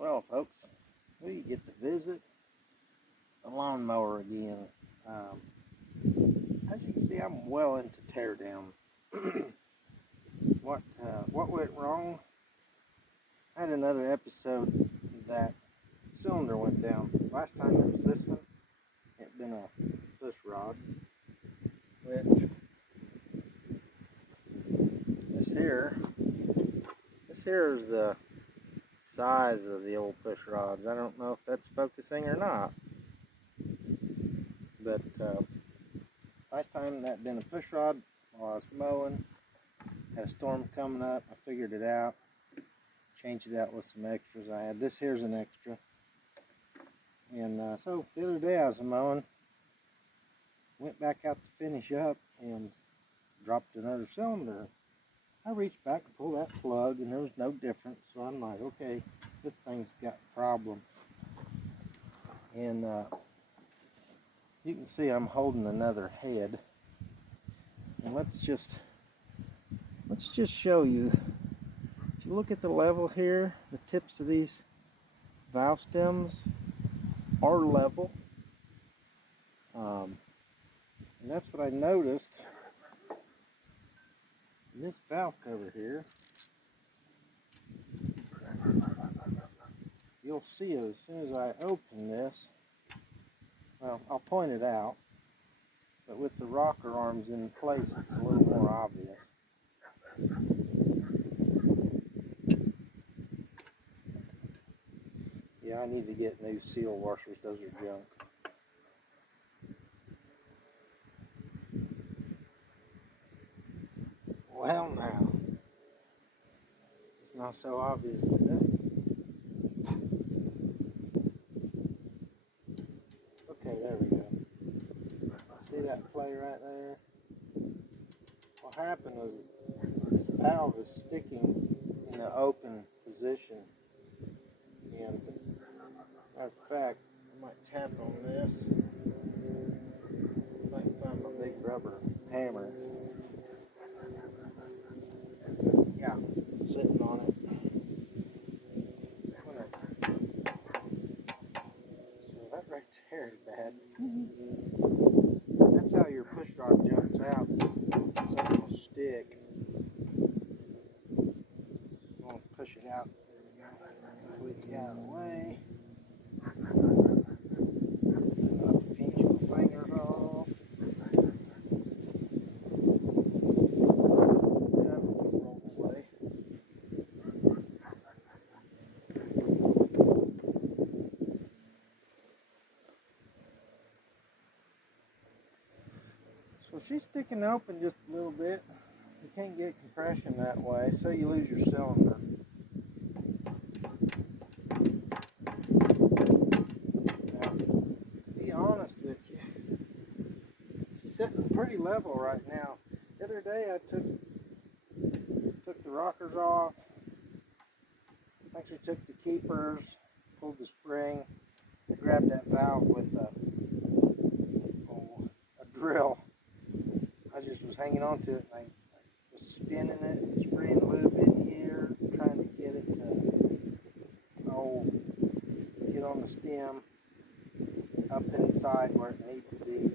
Well, folks, we get to visit the lawnmower again. As you can see, I'm well into teardown. What went wrong? I had another episode that cylinder went down. Last time it was this one. It had been a push rod, which this here is the size of the old push rods. I don't know if that's focusing or not, but last time that had been a push rod while I was mowing. Had a storm coming up. I figured it out, changed it out with some extras I had. This here's an extra, and so the other day I was mowing, went back out to finish up and dropped another cylinder. I reached back and pulled that plug and there was no difference, so I'm like, okay, this thing's got a problem. And you can see I'm holding another head, and let's just show you. If you look at the level here, the tips of these valve stems are level, and that's what I noticed. And this valve cover here, you'll see it as soon as I open this. Well, I'll point it out, but with the rocker arms in place, it's a little more obvious. Yeah, I need to get new seal washers. Those are junk. Well, now, it's not so obvious today. Okay, there we go. See that play right there? What happened was this valve is sticking in the open position, and matter of fact, I might tap on this. I might find my big rubber hammer. Yeah, I'm sitting on it. So that right there is bad. That's how your push rod jumps out. Something will stick. I'm going to push it out. Completely out of the way. Pinch my fingers off. Roll away. So she's sticking open just a little bit. You can't get compression that way, so you lose your cylinder. Now, to be honest with you, she's sitting pretty level right now. The other day I took the rockers off, actually took the keepers, pulled the spring, I grabbed that valve with a drill. I just was hanging on to it, and I was spinning it and spraying lube in here, trying to get it to get on the stem up inside where it needs to be.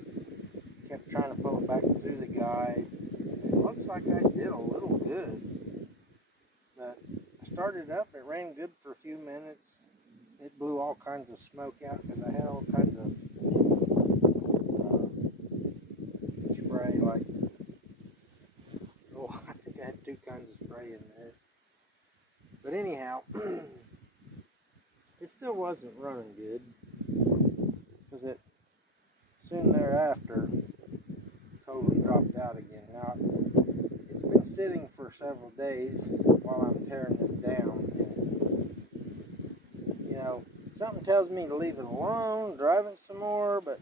Kept trying to pull it back through the guide. It looks like I did a little good, but I started up, it ran good for a few minutes. It blew all kinds of smoke out because I had all kinds of spray, like, I think I had 2 kinds of spray in there. But anyhow, it still wasn't running good, because it soon thereafter totally dropped out again. Now, it's been sitting for several days while I'm tearing this down, and you know, something tells me to leave it alone, drive it some more, but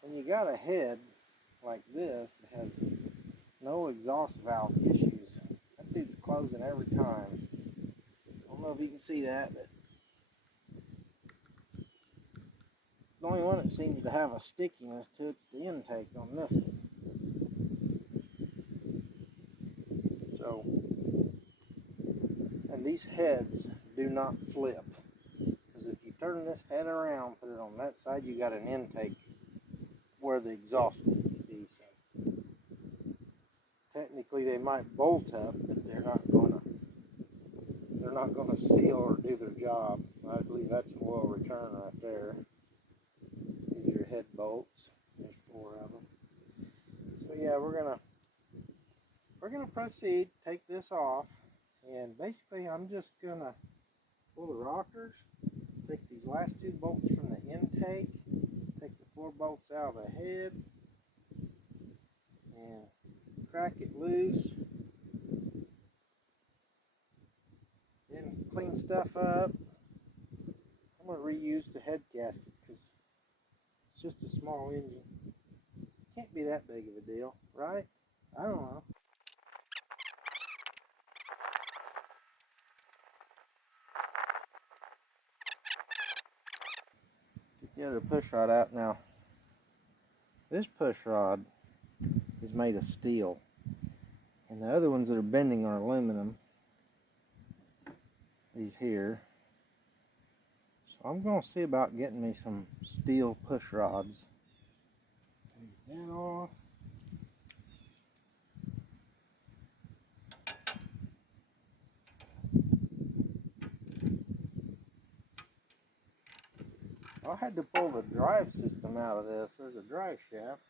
when you got a head like this that has no exhaust valve issues, that dude's closing every time. I don't know if you can see that, but the only one that seems to have a stickiness to it's the intake on this one. So, and these heads do not flip. Because if you turn this head around, put it on that side, you got an intake where the exhaust would be. So technically they might bolt up, but they're not gonna seal or do their job. I believe that's an oil return right there. These are your head bolts. There's 4 of them. So yeah, we're gonna proceed, take this off, and basically I'm just gonna pull the rockers, take these last 2 bolts from the intake, take the 4 bolts out of the head, and crack it loose. Then clean stuff up. I'm going to reuse the head gasket because it's just a small engine. Can't be that big of a deal, right? I don't know. Get the other push rod out now. This push rod is made of steel, and the other ones that are bending are aluminum. These here. So I'm going to see about getting me some steel push rods. Take that off. I had to pull the drive system out of this. There's a drive shaft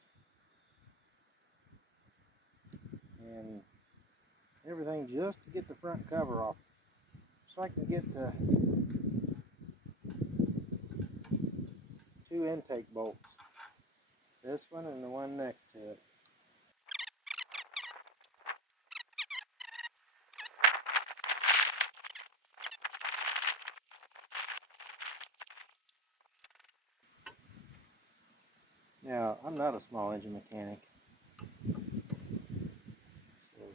and everything just to get the front cover off, so I can get the 2 intake bolts, this one and the one next to it. Now, I'm not a small engine mechanic, so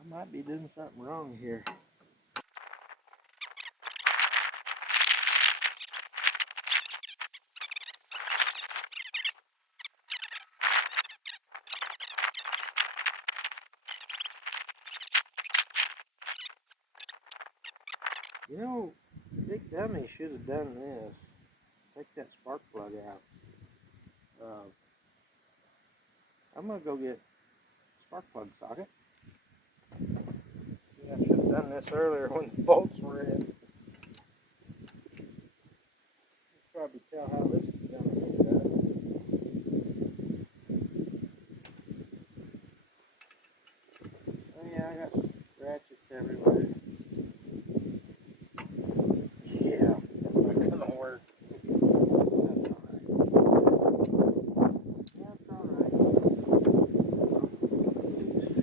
I might be doing something wrong here. You know, Big Dummy should have done this. Take that spark plug out. I'm going to go get a spark plug socket. Yeah, I should have done this earlier when the bolts were in. You can probably tell how this is going to end up. Oh yeah, I got ratchets everywhere. Yeah, that's not going to work. That's alright.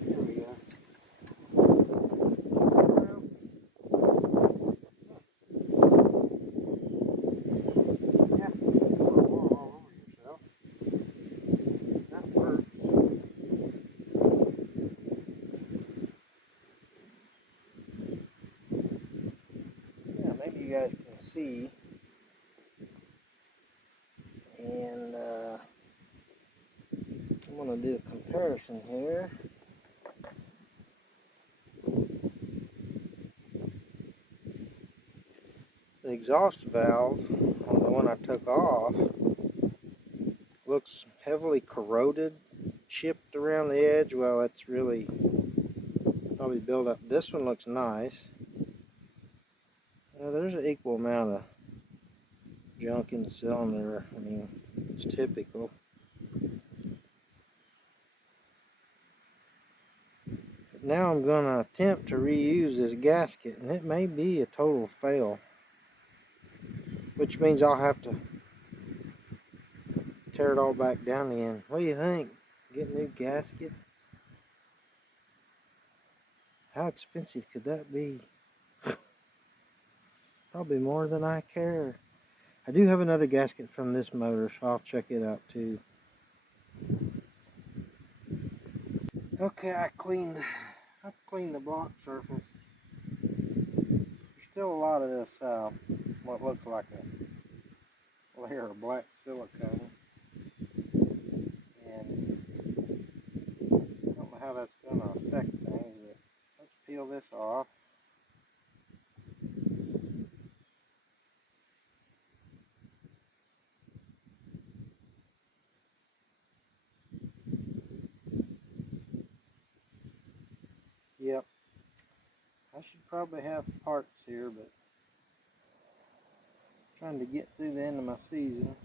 Here we go. Yeah, all over yourself. That works. Yeah, maybe you guys can see. And I'm going to do a comparison here. The exhaust valve on the one I took off looks heavily corroded, chipped around the edge. Well, it's really probably built up. This one looks nice. There's an equal amount of junk in the cylinder. I mean, it's typical. But now I'm going to attempt to reuse this gasket, and it may be a total fail, which means I'll have to tear it all back down again. What do you think? Get a new gasket? How expensive could that be? Probably more than I care. I do have another gasket from this motor, so I'll check it out too. Okay, I cleaned the block surface. There's still a lot of this, what looks like a layer of black silicone. And I don't know how that's going to affect things, but let's peel this off. I should probably have parts here, but trying to get through the end of my season.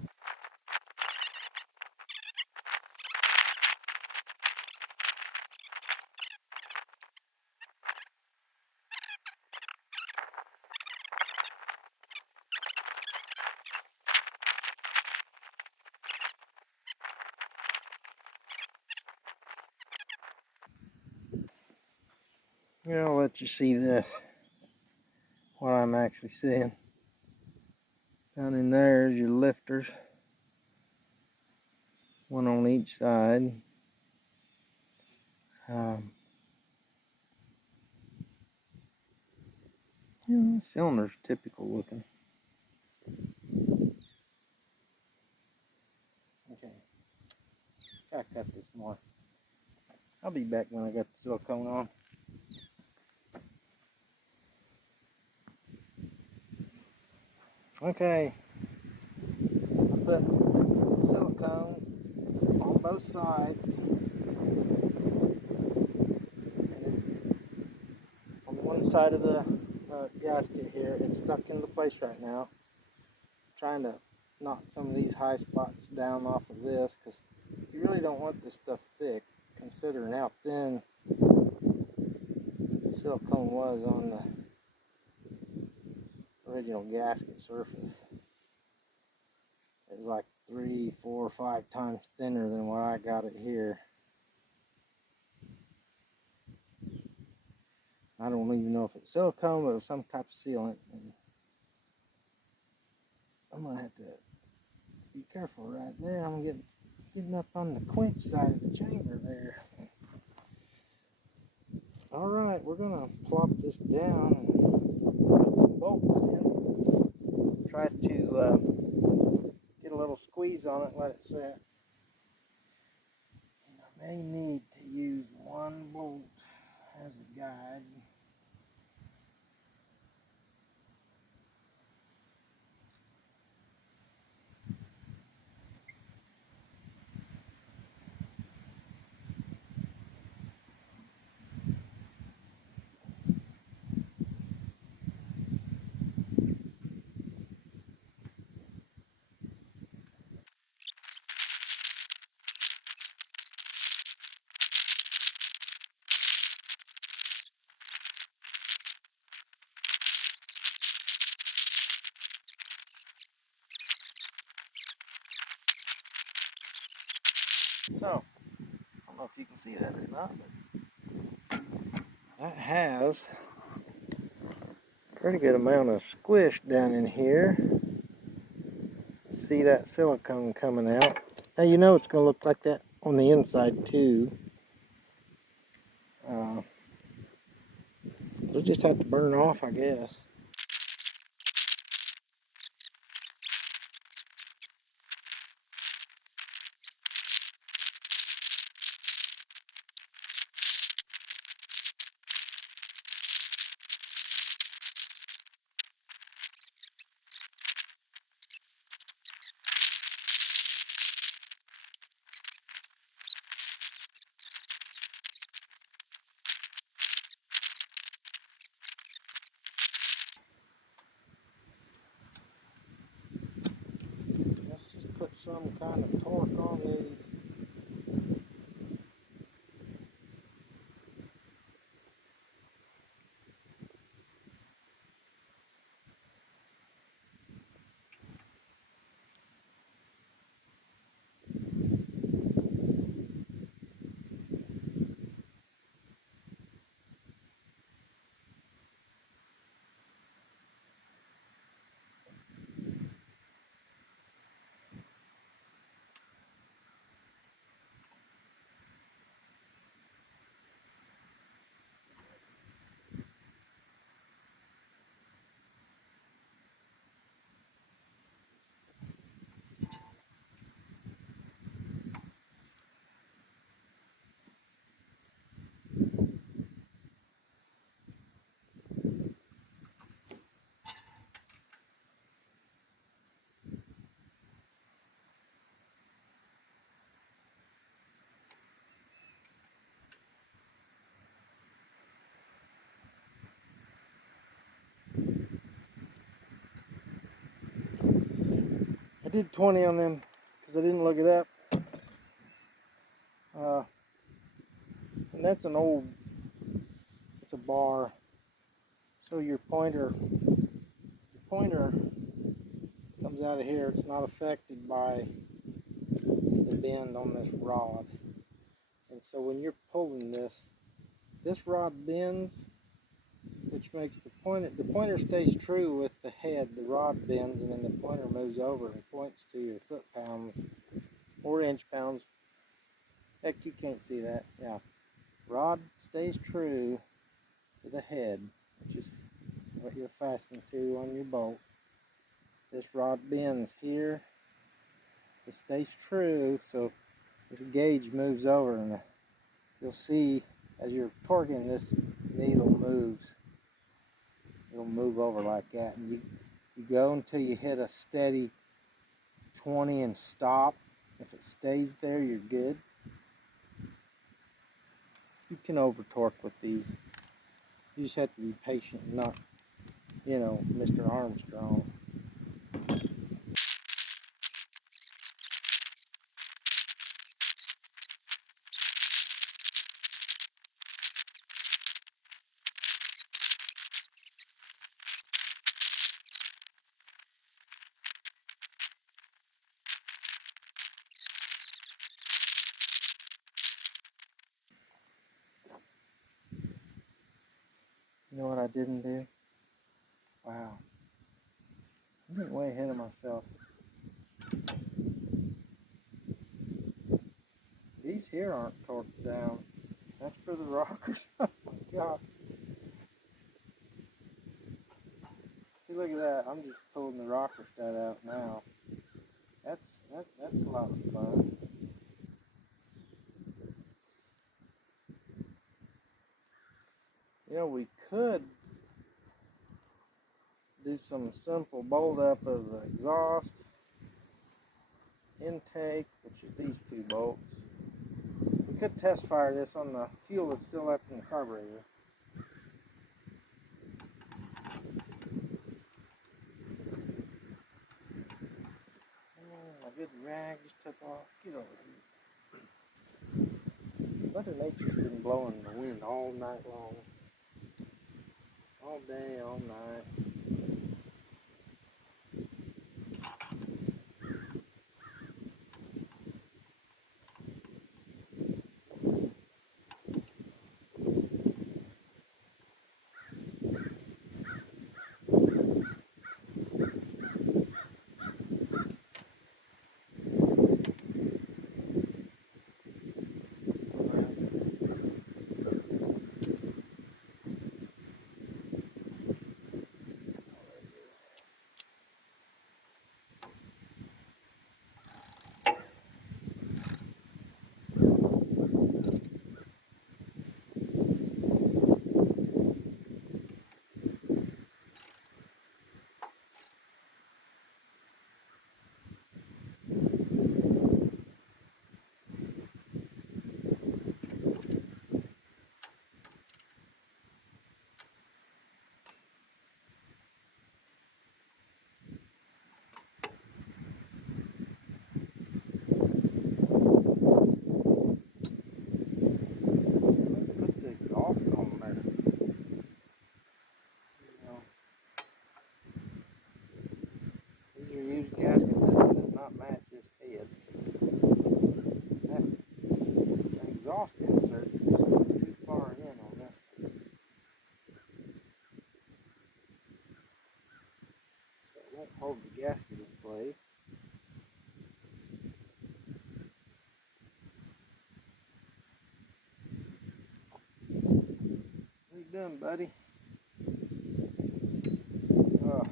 Here, I'll let you see this, what I'm actually seeing. Down in there is your lifters, one on each side. Yeah, the cylinder's typical looking. Okay, gotta cut this more. I'll be back when I got the silicone on. Okay, I put silicone on both sides, and it's on one side of the gasket here. It's stuck into place right now. I'm trying to knock some of these high spots down off of this, because you really don't want this stuff thick, considering how thin the silicone was on the original gasket surface. It was like 3, 4, 5 times thinner than what I got it here. I don't even know if it's silicone, but it was some type of sealant. And I'm gonna have to be careful right there. I'm getting up on the quench side of the chamber there. All right, we're gonna plop this down and put some bolts in. Try to get a little squeeze on it, let it set. And I may need to use one bolt as a guide. So, I don't know if you can see that or not, but that has a pretty good amount of squish down in here. See that silicone coming out. Now you know it's going to look like that on the inside too. It'll just have to burn off, I guess. Let's just put some kind of torque on these. did 20 on them because I didn't look it up. And that's an old, it's a bar. So your pointer comes out of here. It's not affected by the bend on this rod. And so when you're pulling this rod bends, which makes the pointer stays true with the head. The rod bends and then the pointer moves over and points to your foot-pounds or inch-pounds. Heck, you can't see that. Yeah. Rod stays true to the head, which is what you're fastened to on your bolt. This rod bends here. It stays true, so this gauge moves over, and you'll see as you're torquing, this needle moves. It'll move over like that, and you go until you hit a steady 20 and stop. If it stays there, you're good. You can over torque with these. You just have to be patient and not, you know, Mr. Armstrong. You know what I didn't do? Wow. I'm getting way ahead of myself. These here aren't torqued down. That's for the rockers. Oh my God. See, look at that. I'm just pulling the rocker stud out now. That's a lot of fun. You know, we could do some simple bolt up of the exhaust, intake, which is these two bolts. We could test fire this on the fuel that's still left in the carburetor. My good rag just took off. Get over here. Mother Nature's been blowing the wind all night long. All day, all night. Match this head. That exhaust insert is too far in on this. So it won't hold the gasket in place. What are you doing, buddy? Oh,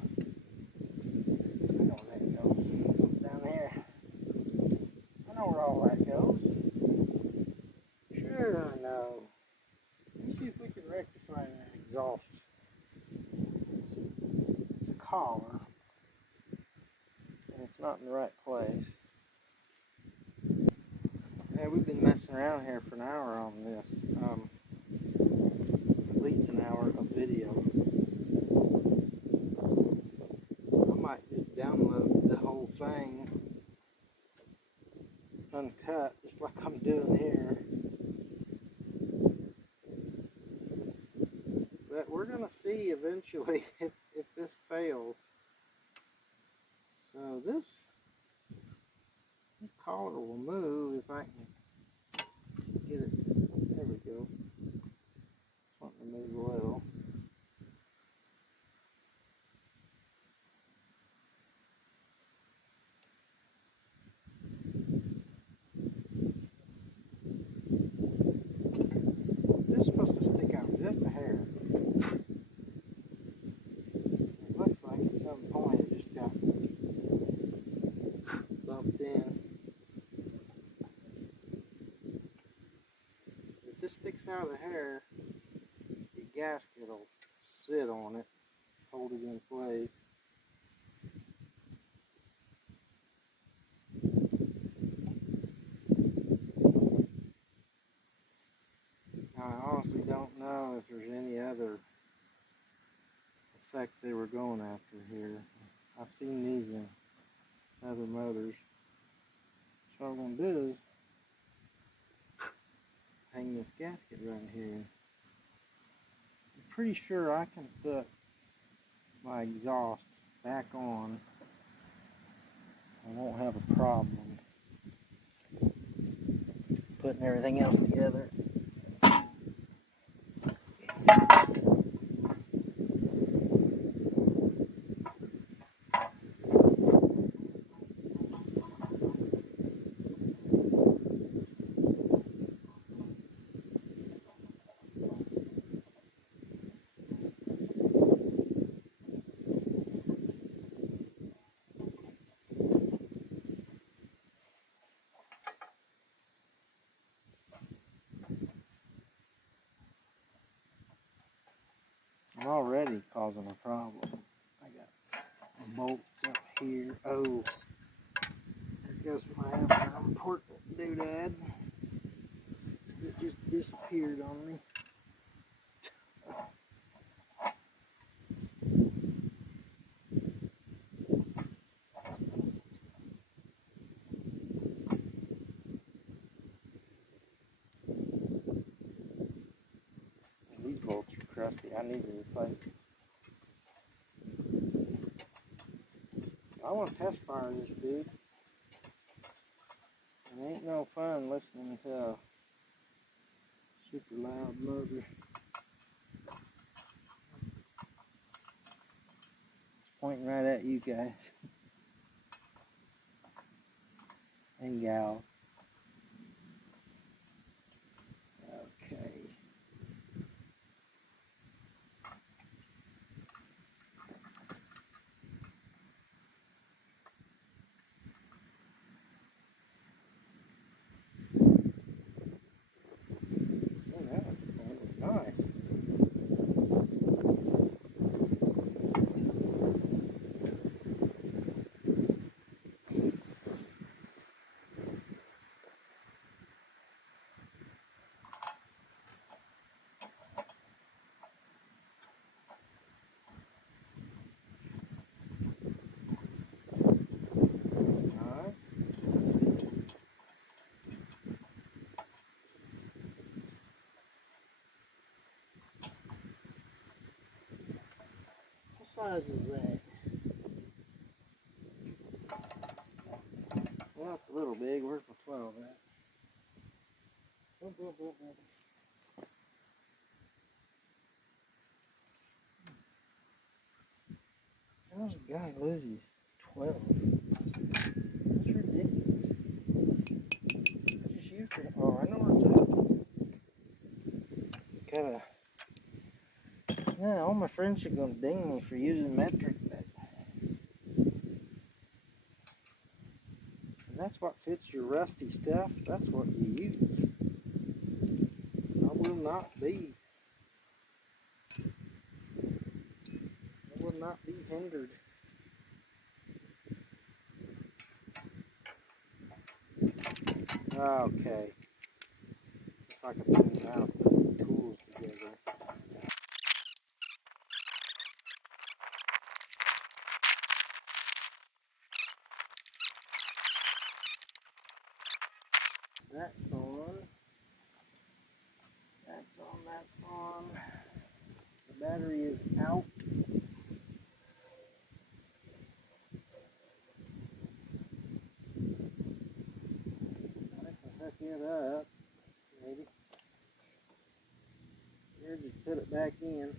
I know where that goes. Down there. I know where all that goes. Sure I know. Let me see if we can rectify that exhaust. It's a collar, and it's not in the right place. Hey, we've been messing around here for an hour on this. At least an hour of video. I might just download the whole thing uncut, just like I'm doing here. But we're going to see eventually if this fails. So this collar will move if I can get it. There we go. It's wanting to move a little. This is supposed to stick out just a hair. It looks like at some point it just got bumped in. If this sticks out of the hair, the gasket will sit on it, hold it in place. Now, I honestly don't know if there's any other effect they were going after here. I've seen these in other motors. So what I'm going to do is hang this gasket right here. I'm pretty sure I can put my exhaust back on. I won't have a problem putting everything else together. I'm already causing a problem. I got a bolt up here. Oh, there goes my important doodad. It just disappeared on me. These bolts are crusty. I need to replace them. I want to test fire this dude. It ain't no fun listening to a super loud motor. It's pointing right at you guys and gals. Okay. Oh, that was nice. Alright. What size is that? Well, it's a little big. Where's my 12 at? Oh. How's a guy lose 12? That's ridiculous. I just used it. Oh, I know where it's at. Gotta. Yeah, all my friends are gonna ding me for using metric, but if that's what fits your rusty stuff, that's what you use. I will not be hindered. Okay. Looks like I put out the tools together. battery is out. I can hook it up, maybe. Here, just put it back in.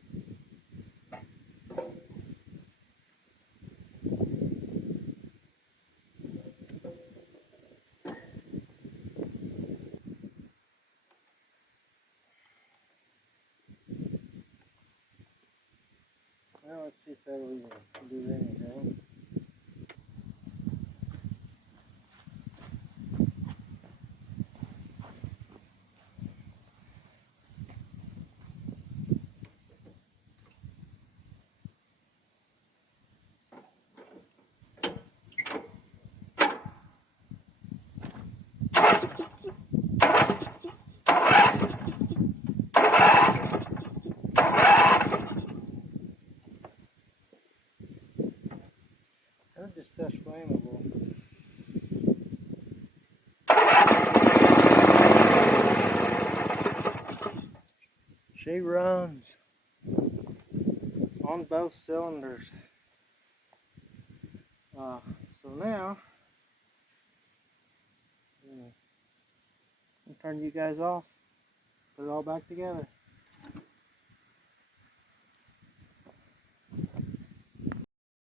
Well, let's see if that'll even do anything. That just that's flammable. She runs on both cylinders. So now, I'll turn you guys off, put it all back together.